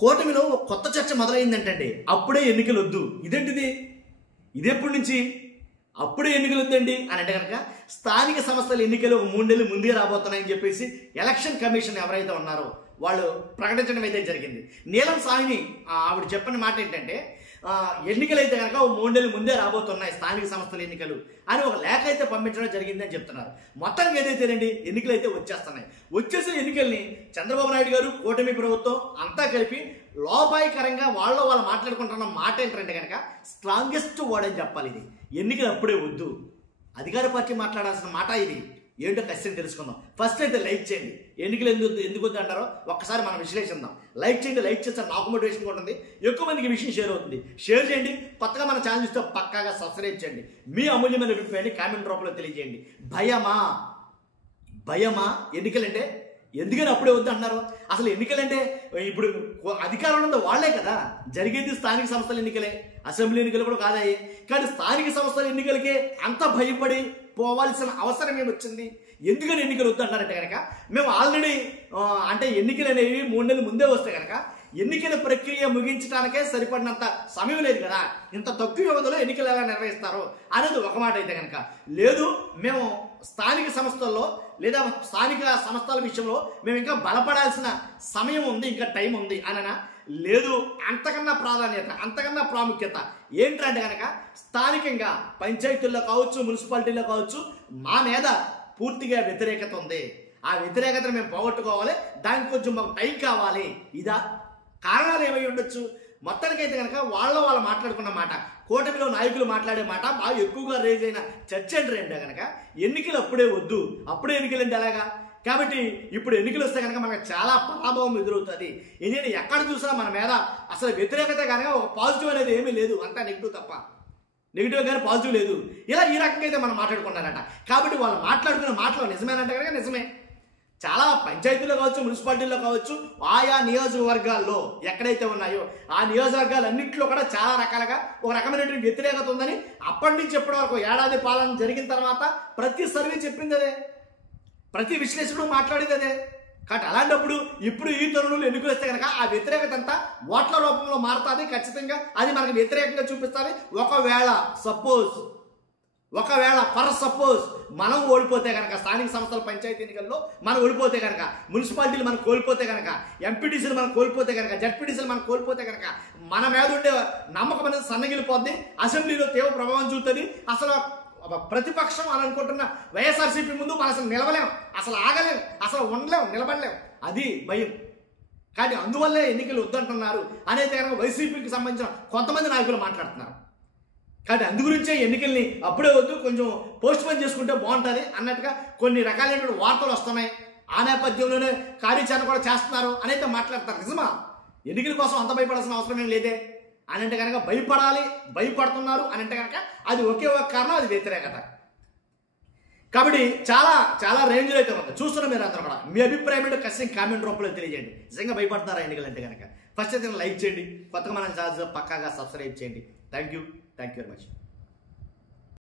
కూటమిలో ఒక కొత్త చర్చ మొదలైందంటండి. అప్పుడే ఎన్నికలు వద్దు. ఇదేంటిది? ఇదెప్పటి నుంచి అప్పుడే ఎన్నికలు వద్దండి అని అంటే కనుక స్థానిక సంస్థల ఎన్నికలు ఒక 3 నెలలు ముందే రాబోతున్నాయని చెప్పేసి ఎలక్షన్ కమిషన్ ఎవరైతే ఉన్నారో వాళ్ళు ప్రకటించడం అయితే జరిగింది. నీలం సాహ్ని ఆవిడ చెప్పిన మాట ఏంటంటే ఎన్నికలు అయితే కనుక ఒక 3 నెలలు ముందే రాబోతున్నాయి స్థానిక సంస్థల ఎన్నికలు అని ఒక లేఖ అయితే పంపించడం జరిగింది అని చెప్తున్నారు. మొత్తానికి ఏదైతేనండి ఎన్నికలు అయితే వచ్చేస్తున్నాయి. వచ్చేసిన ఎన్నికల్ని చంద్రబాబు నాయుడు గారు కూటమి ప్రభుత్వం అంతా కలిపి లోపాయకరంగా వాళ్ళు మాట్లాడుకుంటున్న మాట ఏంటంటే కనుక స్ట్రాంగెస్ట్ వర్డ్ అని చెప్పాలి. ఇది ఎన్నికలు అప్పుడే వద్దు. అధికార పార్టీ మాట్లాడాల్సిన మాట ఇది. ఏంటో ఖచ్చితంగా తెలుసుకుందాం. ఫస్ట్ అయితే లైక్ చేయండి. ఎన్నికలు ఎందుకు వద్దు అంటారో ఒక్కసారి మనం విశ్లేషిద్దాం. లైక్ చేయండి. లైక్ చేస్తే నాకు మోటివేషన్ ఉంటుంది, ఎక్కువ మందికి విషయం షేర్ అవుతుంది. షేర్ చేయండి. కొత్తగా మన ఛానల్ చూస్తే పక్కాగా సబ్స్క్రైబ్ చేయండి. మీ అమూల్యమైన అభిప్రాయాన్ని కామెంట్ రూపంలో తెలియజేయండి. భయమా ఎన్నికలంటే? ఎందుకని అప్పుడే వద్దు అంటున్నారు? అసలు ఎన్నికలంటే ఇప్పుడు అధికారంలో ఉంది వాళ్లే కదా. జరిగేది స్థానిక సంస్థల ఎన్నికలే, అసెంబ్లీ ఎన్నికలు కూడా కాదాయి. కానీ స్థానిక సంస్థల ఎన్నికలకే అంత భయపడి పోవాల్సిన అవసరం ఏమొచ్చింది? ఎందుకని ఎన్నికలు వద్దు అంటారంటే కనుక మేము ఆల్రెడీ అంటే ఎన్నికలు అనేవి 3 నెలలు ముందే వస్తే కనుక ఎన్నికల ప్రక్రియ ముగించడానికే సరిపడినంత సమయం లేదు కదా. ఇంత తక్కువ వ్యవధిలో ఎన్నికలు ఎలా నిర్వహిస్తారు అనేది ఒక మాట అయితే కనుక లేదు. మేము స్థానిక సంస్థల్లో లేదా స్థానిక సంస్థల విషయంలో మేము ఇంకా బలపడాల్సిన సమయం ఉంది, ఇంకా టైం ఉంది అననా? లేదు, అంతకన్నా ప్రాధాన్యత, అంతకన్నా ప్రాముఖ్యత ఏంటంటే కనుక స్థానికంగా పంచాయతీల్లో కావచ్చు, మున్సిపాలిటీల్లో కావచ్చు మా మీద పూర్తిగా వ్యతిరేకత ఉంది. ఆ వ్యతిరేకతను మేము పోగొట్టుకోవాలి, దానికి కొంచెం మాకు టైం కావాలి. ఇదా కారణాలు ఏమై ఉండొచ్చు? మొత్తానికైతే కనుక వాళ్ళు మాట్లాడుకున్న మాట, కూటమిలో నాయకులు మాట్లాడే మాట బాగా ఎక్కువగా రేజ్ అయిన చర్చ ఏంటంటే కనుక ఎన్నికలు అప్పుడే వద్దు. అప్పుడే ఎన్నికలు అంటే ఎలాగా? కాబట్టి ఇప్పుడు ఎన్నికలు వస్తే కనుక మనకు చాలా పరాభవం ఎదురవుతుంది. ఎందుకంటే ఎక్కడ చూసినా మన మీద అసలు వ్యతిరేకత కనుక ఒక పాజిటివ్ అనేది ఏమీ లేదు, అంతా నెగిటివ్ తప్ప. నెగిటివ్ కానీ పాజిటివ్ లేదు. ఇలా ఈ రకంగా అయితే మనం మాట్లాడుకున్నారట. కాబట్టి వాళ్ళు మాట్లాడుకున్న మాటలు నిజమేనంటే కనుక నిజమే. చాలా పంచాయతీలో కావచ్చు, మున్సిపాలిటీలో కావచ్చు, ఆయా నియోజకవర్గాల్లో ఎక్కడైతే ఉన్నాయో ఆ నియోజకవర్గాలన్నింటిలో కూడా చాలా రకాలుగా ఒక రకమైనటువంటి వ్యతిరేకత ఉందని అప్పటి నుంచి ఎప్పటి వరకు ఏడాది పాలన జరిగిన తర్వాత ప్రతి సర్వే చెప్పింది అదే, ప్రతి విశ్లేషకుడు మాట్లాడేది అదే. కాబట్టి అలాంటప్పుడు ఇప్పుడు ఈ తరుణంలో ఎన్నికలు వస్తే కనుక ఆ వ్యతిరేకత అంతా ఓట్ల రూపంలో మారుతుంది. ఖచ్చితంగా అది మనకు వ్యతిరేకంగా చూపిస్తుంది. ఒకవేళ ఫర్ సపోజ్ మనం ఓడిపోతే కనుక స్థానిక సంస్థల పంచాయతీ ఎన్నికల్లో మనం ఓడిపోతే కనుక, మున్సిపాలిటీలు మనం కోల్పోతే కనుక, ఎంపీటీసీలు మనం కోల్పోతే కనుక, జడ్పీటీసీలు మనం కోల్పోతే కనుక మన మీద ఉండే నమ్మకం అనేది సన్నగిలిపోద్ది. అసెంబ్లీలో తీవ్ర ప్రభావం చూస్తుంది. అసలు ప్రతిపక్షం అని అనుకుంటున్న వైఎస్ఆర్సీపీ ముందు మనం అసలు నిలవలేం, అసలు ఆగలేం, అసలు ఉండలేం, నిలబడలేం. అది భయం. కానీ అందువల్లే ఎన్నికలు వద్దంటున్నారు అనేది కనుక వైసీపీకి సంబంధించిన కొంతమంది నాయకులు మాట్లాడుతున్నారు. కాబట్టి అందుగురించే ఎన్నికల్ని అప్పుడే వద్దు, కొంచెం పోస్ట్ పోన్ చేసుకుంటే బాగుంటుంది అన్నట్టుగా కొన్ని రకాలైనటువంటి వార్తలు వస్తున్నాయి. ఆ నేపథ్యంలోనే కార్యాచరణ కూడా చేస్తున్నారు అనేది మాట్లాడతారు. నిజమా? ఎన్నికల కోసం అంత భయపడాల్సిన అవసరం ఏం లేదే అని అంటే కనుక భయపడుతున్నారు అని అంటే కనుక అది ఒకే ఒక కారణం, అది వ్యతిరేకత. కాబట్టి చాలా చాలా రేంజ్లో అయితే ఉంది. చూస్తున్న మీరు అందరూ కూడా మీ అభిప్రాయం ఏంటో ఖచ్చితంగా కామెంట్ రూపంలో తెలియజేయండి. నిజంగా భయపడతారా ఎన్నికలు అంటే కనుక? ఫస్ట్ అయితే లైక్ చేయండి, కొత్తగా మన ఛానల్ పక్కాగా సబ్స్క్రైబ్ చేయండి. Thank you very much.